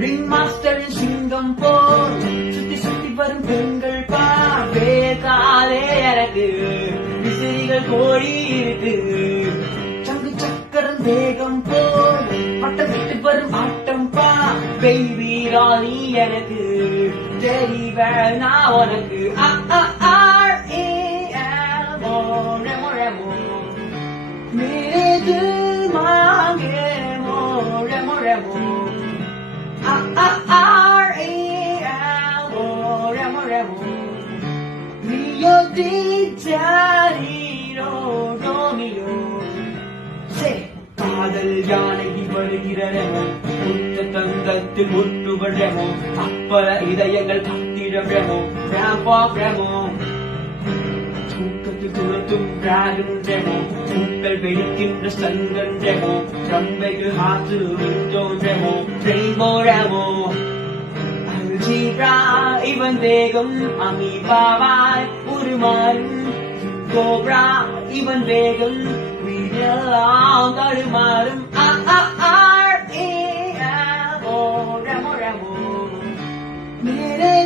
ring மாஸ்டரின் சிங்கம் போல் சுத்தி சுத்தி வரும் பெண்கள் பார்க்காதே எனக்கு விசிறிகள் கோழி இருக்கு சங்கு சக்கரம் தேகம் போல் பட்டம் விட்டு வரும் ஆட்டம் பா பேபி ராணி எனக்கு தெரியவேணா உனக்கு मेरे दिल मांगे मोरे मोरे मो मोरे मोरे मो Rio di Janeiro Domino சே காதல் யானைக்கு வருகிறமோ முத்த தங்கத்தில் முட்டுவரமோ அப்பற இதயங்கள் கத்திடமோ பிரமோ பிரமோ தூக்கத்தில் துரத்தும் ராகன்றமோ பூக்கள் வெடிக்கின்ற சங்கன்றமோ ரம்பைகள் காற்று தோன்றமோ ரெய்மோரமோ அல்ஜீப்ரா இவன் தேகம் அமீபாவாய் உருமாறும் கோப்ரா இவன் வேகம் வீடெல்லாம் தடுமாறும் ரமோ ரமோ मेरे